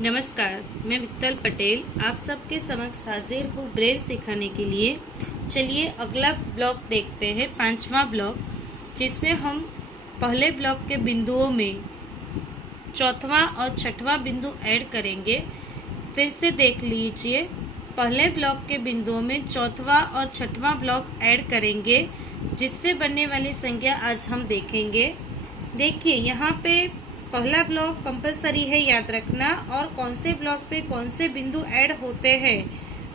नमस्कार, मैं मित्तल पटेल आप सबके समक्ष हाजिर हूँ ब्रेल सिखाने के लिए। चलिए अगला ब्लॉक देखते हैं, पांचवा ब्लॉक, जिसमें हम पहले ब्लॉक के बिंदुओं में चौथवा और छठवां बिंदु ऐड करेंगे। फिर से देख लीजिए, पहले ब्लॉक के बिंदुओं में चौथवा और छठवां ब्लॉक ऐड करेंगे, जिससे बनने वाली संख्या आज हम देखेंगे। देखिए यहाँ पे पहला ब्लॉक कंपलसरी है याद रखना, और कौन से ब्लॉक पे कौन से बिंदु ऐड होते हैं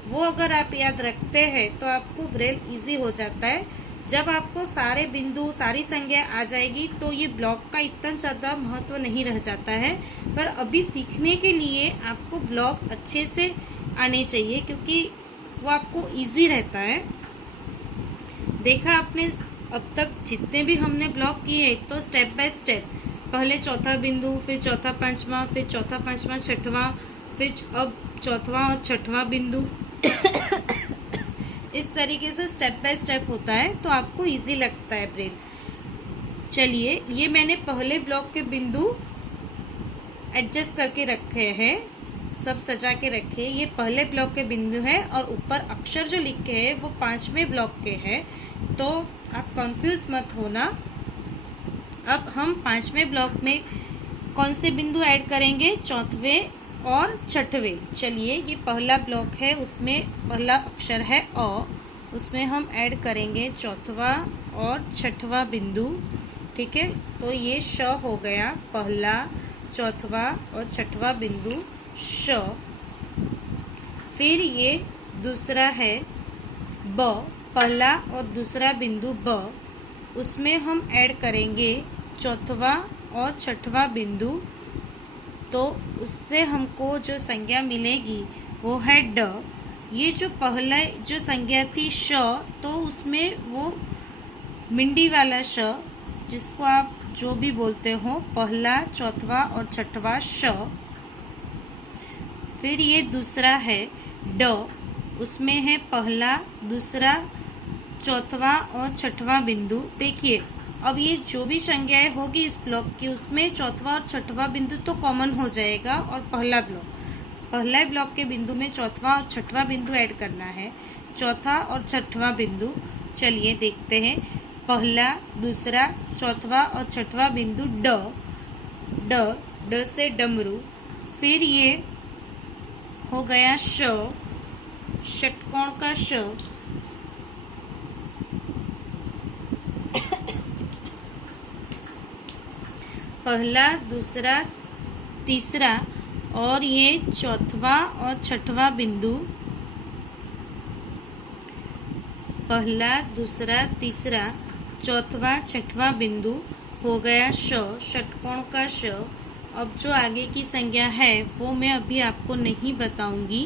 वो अगर आप याद रखते हैं तो आपको ब्रेल इजी हो जाता है। जब आपको सारे बिंदु सारी संख्या आ जाएगी तो ये ब्लॉक का इतना ज़्यादा महत्व नहीं रह जाता है, पर अभी सीखने के लिए आपको ब्लॉक अच्छे से आने चाहिए क्योंकि वो आपको इजी रहता है। देखा आपने अब तक जितने भी हमने ब्लॉक किए तो स्टेप बाय स्टेप, पहले चौथा बिंदु, फिर चौथा पांचवा, फिर चौथा पांचवा छठवां, फिर अब चौथवा और छठवां बिंदु इस तरीके से स्टेप बाय स्टेप होता है तो आपको इजी लगता है ब्रेल। चलिए, ये मैंने पहले ब्लॉक के बिंदु एडजस्ट करके रखे हैं, सब सजा के रखे। ये पहले ब्लॉक के बिंदु है और ऊपर अक्षर जो लिखे हैं वो पांचवें ब्लॉक के हैं, तो आप कंफ्यूज मत होना। अब हम पांचवें ब्लॉक में कौन से बिंदु ऐड करेंगे, चौथवें और छठवें। चलिए, ये पहला ब्लॉक है, उसमें पहला अक्षर है अ, उसमें हम ऐड करेंगे चौथवा और छठवां बिंदु। ठीक है, तो ये श हो गया, पहला, चौथवा और छठवां बिंदु श। फिर ये दूसरा है ब, पहला और दूसरा बिंदु ब, उसमें हम ऐड करेंगे चौथवा और छठवां बिंदु, तो उससे हमको जो संज्ञा मिलेगी वो है ड। ये जो पहले जो संज्ञा थी श, तो उसमें वो मिंडी वाला श, जिसको आप जो भी बोलते हो, पहला, चौथवा और छठवां श। फिर ये दूसरा है ड, उसमें है पहला, दूसरा, चौथवा और छठवां बिंदु। देखिए, अब ये जो भी संज्ञाएं होगी इस ब्लॉक की, उसमें चौथवा और छठवां बिंदु तो कॉमन हो जाएगा, और पहला ब्लॉक के बिंदु में चौथवा और छठवां बिंदु ऐड करना है, चौथा और छठवां बिंदु। चलिए देखते हैं, पहला, दूसरा, चौथवा और छठवां बिंदु ड, ड, ड से डमरू। फिर ये हो गया श, षटकोण का श। पहला, दूसरा, तीसरा और ये चौथवा और छठवां बिंदु, पहला, दूसरा, तीसरा, चौथवा, छठवां बिंदु हो गया श, षटकोण का श। अब जो आगे की संज्ञा है वो मैं अभी आपको नहीं बताऊंगी।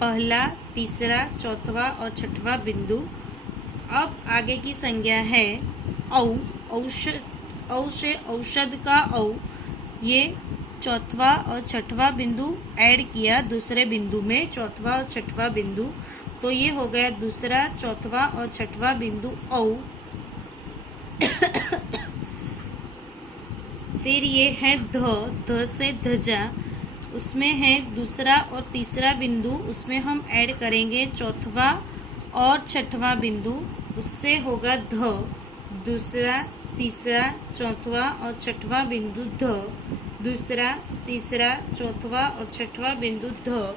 पहला, तीसरा, चौथवा और छठवां बिंदु। अब आगे की संज्ञा है औ, औषध, औ से औषध का औ। ये चौथवा और छठवां बिंदु ऐड किया दूसरे बिंदु में, चौथवा और छठवां बिंदु, तो ये हो गया दूसरा, चौथवा और छठवां बिंदु औ। फिर ये है ध, ध से ध्वजा, उसमें है दूसरा और तीसरा बिंदु, उसमें हम ऐड करेंगे चौथवा और छठवां बिंदु, उससे होगा ध, दूसरा, तीसरा, चौथवा और छठवां बिंदु ध, दूसरा, तीसरा, चौथवा और छठवां बिंदु ध।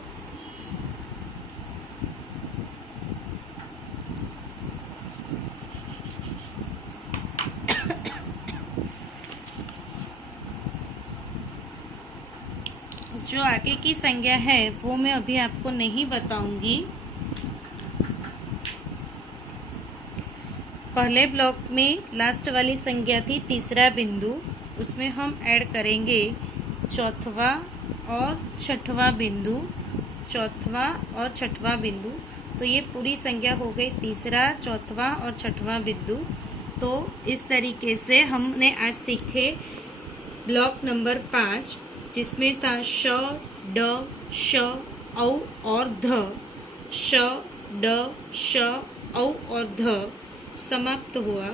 जो आगे की संज्ञा है वो मैं अभी आपको नहीं बताऊंगी। पहले ब्लॉक में लास्ट वाली संज्ञा थी तीसरा बिंदु, उसमें हम ऐड करेंगे चौथवा और छठवां बिंदु, चौथवा और छठवां बिंदु। तो ये पूरी संज्ञा हो गई तीसरा, चौथवा और छठवां बिंदु। तो इस तरीके से हमने आज सीखे ब्लॉक नंबर 5, जिसमें था श, ड, श, औ और ध। श, ड, श, औ और ध समाप्त हुआ।